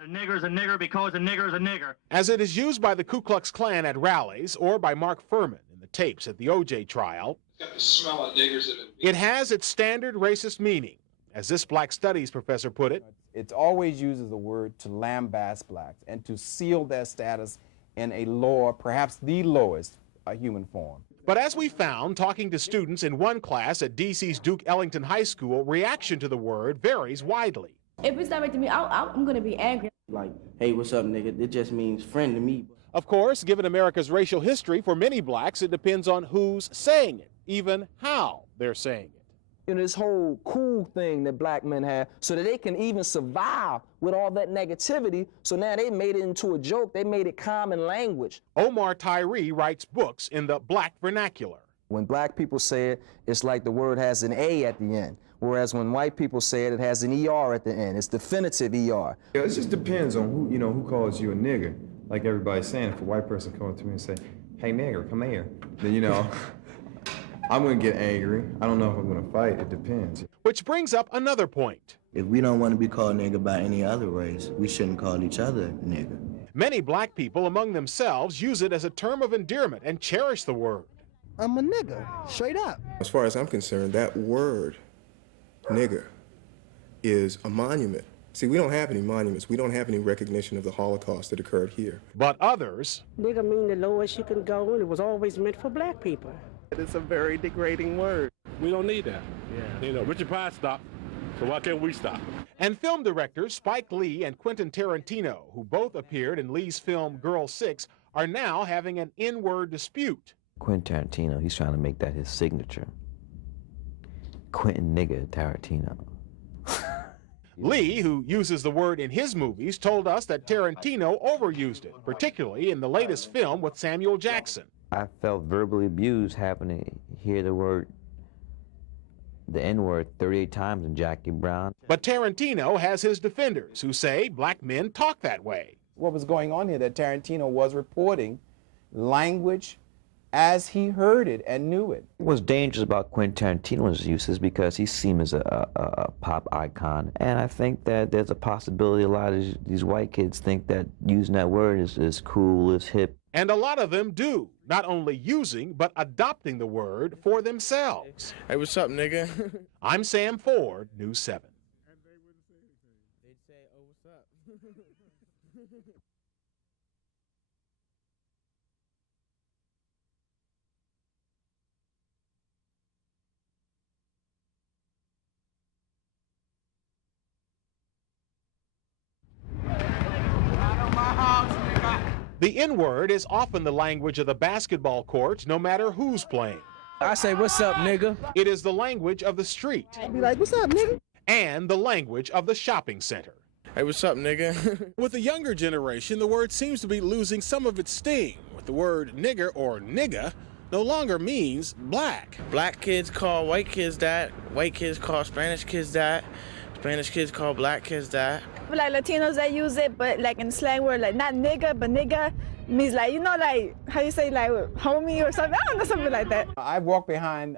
A nigger's a nigger because a nigger's a nigger. As it is used by the Ku Klux Klan at rallies or by Mark Furman in the tapes at the O.J. trial, It's got the smell of niggers in it. it has its standard racist meaning. As this black studies professor put it, it's always used as a word to lambaste blacks and to seal their status in a lower, perhaps the lowest human form. but as we found talking to students in one class at D.C.'s Duke Ellington High School, reaction to the word varies widely. If it's directed to me, I'm going to be angry. Like, hey, what's up, nigga? It just means friend to me. Of course, given America's racial history, for many blacks, it depends on who's saying it, even how they're saying it. You know, this whole cool thing that black men have so that they can even survive with all that negativity. So now they made it into a joke. They made it common language. Omar Tyree writes books in the black vernacular. When black people say it, it's like the word has an A at the end. Whereas when white people say it, it has an ER at the end. It's definitive ER. Yeah, it just depends on who, you know, who calls you a nigger. Like everybody's saying, if a white person comes to me and say, hey nigger, come here, then you know, I'm gonna get angry. I don't know if I'm gonna fight, it depends. Which brings up another point. If we don't want to be called nigger by any other race, we shouldn't call each other nigger. Many black people among themselves use it as a term of endearment and cherish the word. I'm a nigger, straight up. As far as I'm concerned, that word, nigger, is a monument. See, we don't have any monuments. We don't have any recognition of the Holocaust that occurred here. But others... Nigger mean the lowest you can go, and it was always meant for black people. It's a very degrading word. We don't need that. Yeah. You know, Richard Pryor stopped, so why can't we stop? And film directors Spike Lee and Quentin Tarantino, who both appeared in Lee's film Girl 6, are now having an N-word dispute. Quentin Tarantino, he's trying to make that his signature. Quentin nigga Tarantino. Lee, who uses the word in his movies, told us that Tarantino overused it, particularly in the latest film with Samuel Jackson. I felt verbally abused having to hear the N-word 38 times in Jackie Brown. But Tarantino has his defenders who say black men talk that way. What was going on here, that Tarantino was reporting language as he heard it and knew it. What's dangerous about Quentin Tarantino's use is because he's seen as a pop icon. And I think that there's a possibility a lot of these white kids think that using that word is cool, is hip. And a lot of them do, not only using, but adopting the word for themselves. Hey, what's up, nigga? I'm Sam Ford, News 7. And they wouldn't say anything. They'd say, oh, what's up? The N-word is often the language of the basketball court, no matter who's playing. I say, what's up, nigga? It is the language of the street. Be like, what's up, nigga? And the language of the shopping center. Hey, what's up, nigga? With the younger generation, the word seems to be losing some of its sting. With the word nigger or nigga no longer means black. Black kids call white kids that. White kids call Spanish kids that. Spanish kids call black kids that. Like Latinos, they use it, but like in slang word, like not nigga, but nigga means like, you know, like how you say like homie or something. I don't know, something like that. I've walked behind,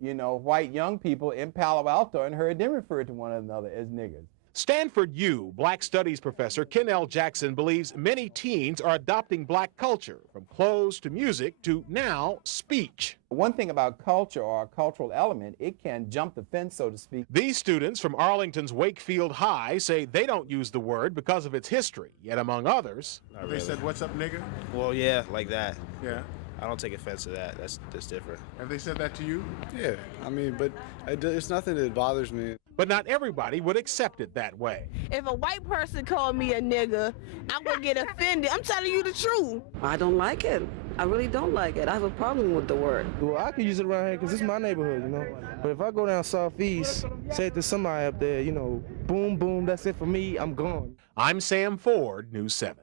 you know, white young people in Palo Alto and heard them refer to one another as niggers. Stanford U Black Studies professor Ken L. Jackson believes many teens are adopting black culture, from clothes to music to now speech. One thing about culture or a cultural element, it can jump the fence, so to speak. These students from Arlington's Wakefield High say they don't use the word because of its history, yet among others. They said, what's up, nigga? Well, yeah, like that. Yeah. I don't take offense to that. That's different. Have they said that to you? Yeah, I mean, but it's nothing that bothers me. But not everybody would accept it that way. If a white person called me a nigga, I would get offended. I'm telling you the truth. I don't like it. I really don't like it. I have a problem with the word. Well, I could use it around here because it's my neighborhood, you know. But if I go down southeast, say it to somebody up there, you know, boom, boom, that's it for me, I'm gone. I'm Sam Ford, News 7.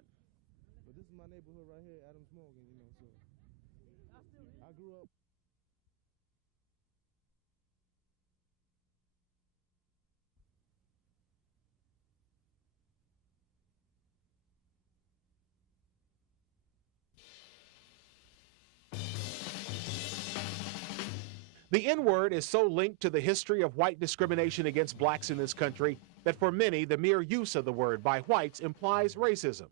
But this is my neighborhood right here, Adams Morgan, you know, so I grew up. The N-word is so linked to the history of white discrimination against blacks in this country, that for many, the mere use of the word by whites implies racism.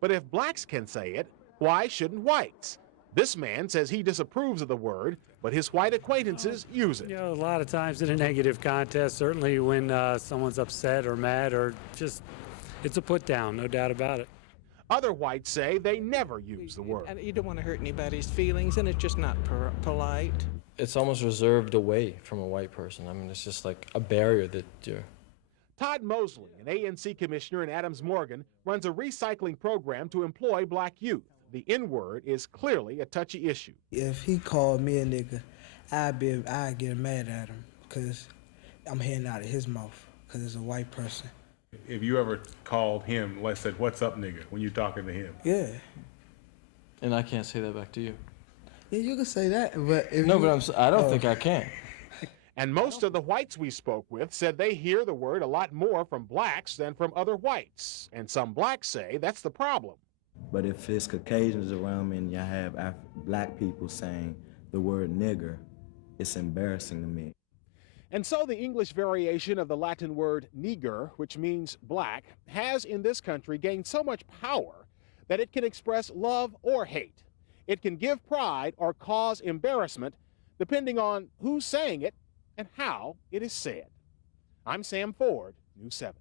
But if blacks can say it, why shouldn't whites? This man says he disapproves of the word, but his white acquaintances use it. You know, a lot of times in a negative context, certainly when someone's upset or mad or just, it's a put down, no doubt about it. Other whites say they never use the word. And you don't want to hurt anybody's feelings, and it's just not polite. It's almost reserved away from a white person. I mean, it's just like a barrier that you're... Todd Mosley, an ANC commissioner in Adams Morgan, runs a recycling program to employ black youth. The N-word is clearly a touchy issue. If he called me a nigga, I'd get mad at him because I'm hearing out of his mouth because it's a white person. If you ever called him, let's say, "What's up, nigga," when you're talking to him? Yeah. And I can't say that back to you. Yeah, you can say that, but if No, you, but I don't think I can. And most of the whites we spoke with said they hear the word a lot more from blacks than from other whites. And some blacks say that's the problem. But if it's Caucasians around me and y'all have black people saying the word nigger, it's embarrassing to me. And so the English variation of the Latin word niger, which means black, has in this country gained so much power that it can express love or hate. It can give pride or cause embarrassment depending on who's saying it and how it is said. I'm Sam Ford, News 7.